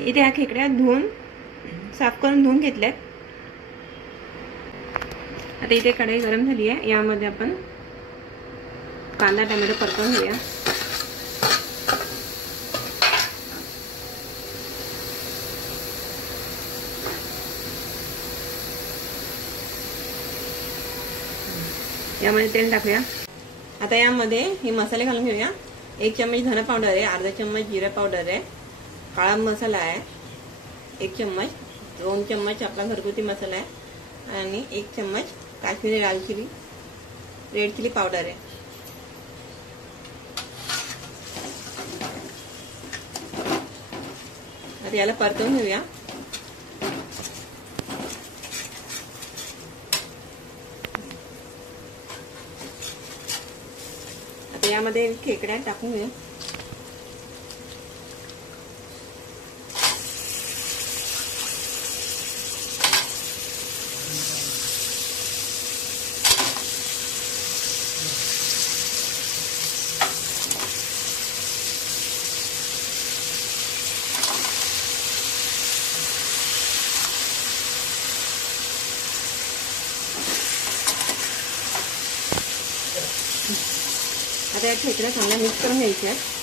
इथे ह्या खेकड्या धुवून साफ करून धुवून घेतल्यात। आता इथे कढई गरम झाली आहे, यामध्ये आपण कांदा टोमॅटो परतून घेऊया। यामध्ये तेल टाकूया। आता यामध्ये हे मसाले घालून घेऊया। 1 चम्मच धना पावडर आहे, अर्धा चम्मच जिरा पावडर आहे, काळा मसाला आहे 1 चम्मच, 2 चम्मच आपला घरगुती मसाला आहे आणि 1 चम्मच काश्मीरी लाल चिली रेड चिली पावडर आहे। आता याला परतवून घेऊया। आता यामध्ये खेकड्या टाकून घेऊया। आता या खेकड्या चांगल्या मिक्स करून घ्यायच्या आहेत।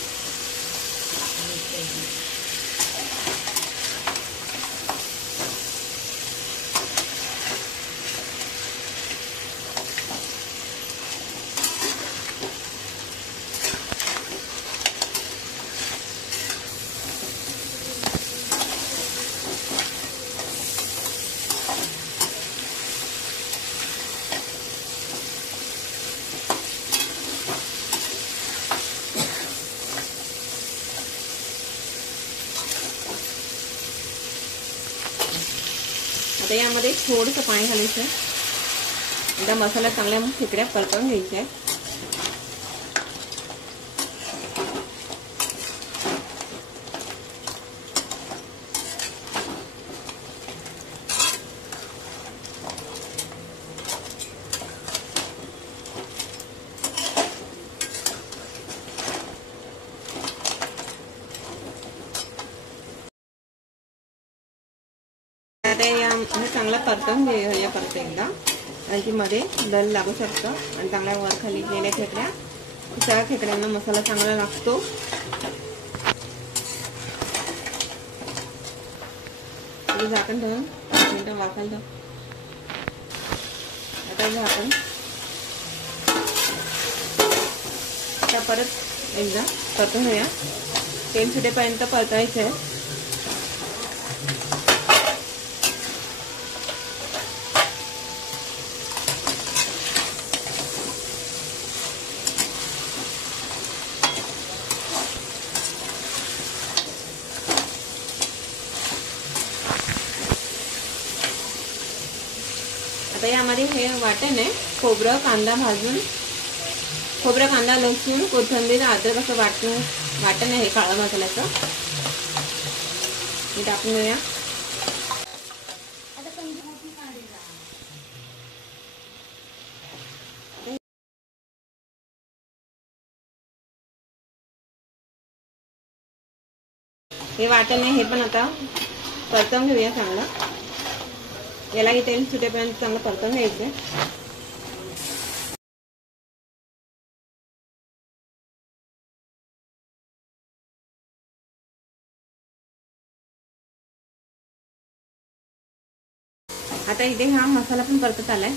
आता यामध्ये थोडंसं पाणी घालायचं। आता मसाला चांगल्या खेकड्या परतवून घ्यायच्या आहे। चांगला परतवून घेऊया परत एकदा, आणि मध्ये दल लागू शकतं आणि चांगल्या वर खाली गेल्या खेकड्या, सगळ्या खेकड्यांना मसाला चांगला लागतो। झाकण ठेवून 5 मिनिटं वाफायला द्या। आता झाकण आता परत एकदा परतून घेऊया। तेल सुटेपर्यंत परतायचं आहे। आता यामध्ये हे वाटण आहे, खोबरं कांदा भाजून, खोबरं कांदा लसूण कोथिंबीर अद्रक असं वाटण आहे काळा मसाल्याचं, हे टाकून घेऊया। हे वाटण आहे, हे पण आता परतवून घेऊया चांगलं। यालाही तेल सुटेपर्यंत चांगलं परतवून घ्यायचं। आता इथे हा मसाला पण परतत आलाय।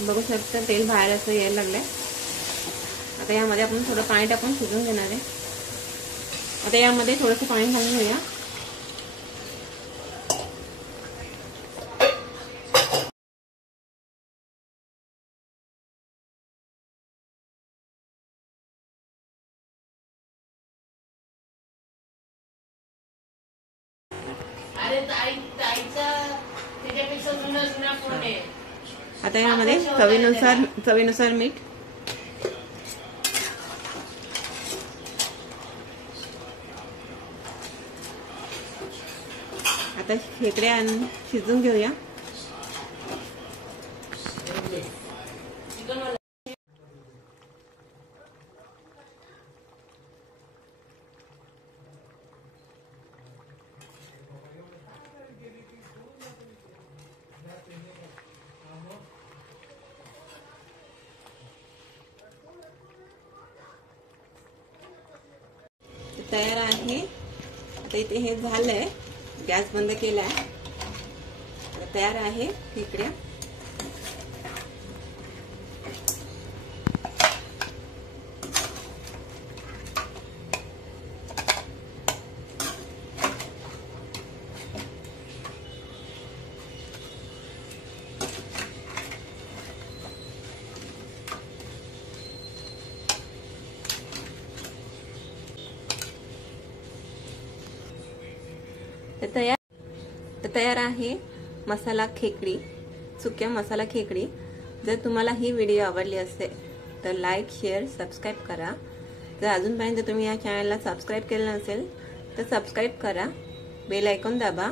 बघू शकता तेल बाहेर असं यायला लागलंय। आता यामध्ये आपण थोडं पाणी टाकून शिजवून घेणार आहे। आता यामध्ये थोडंसं पाणी घालून घेऊया। आता यामध्ये चवीनुसार मीठ, आता खेकड्या शिजून घेऊया। तयार आहे। आता इथे हे झालंय, गॅस बंद केलाय, आता तयार आहे खेकड्या। तयार आहे मसाला खेकडी, सुक्या मसाला खेकडी। जर तुम्हाला ही व्हिडिओ आवडली असेल तर लाईक, शेअर, सबस्क्राईब करा। जर अजूनपर्यंत तुम्ही या चॅनलला सबस्क्राईब केलं नसेल तर सबस्क्राईब करा, बेल आयकॉन दाबा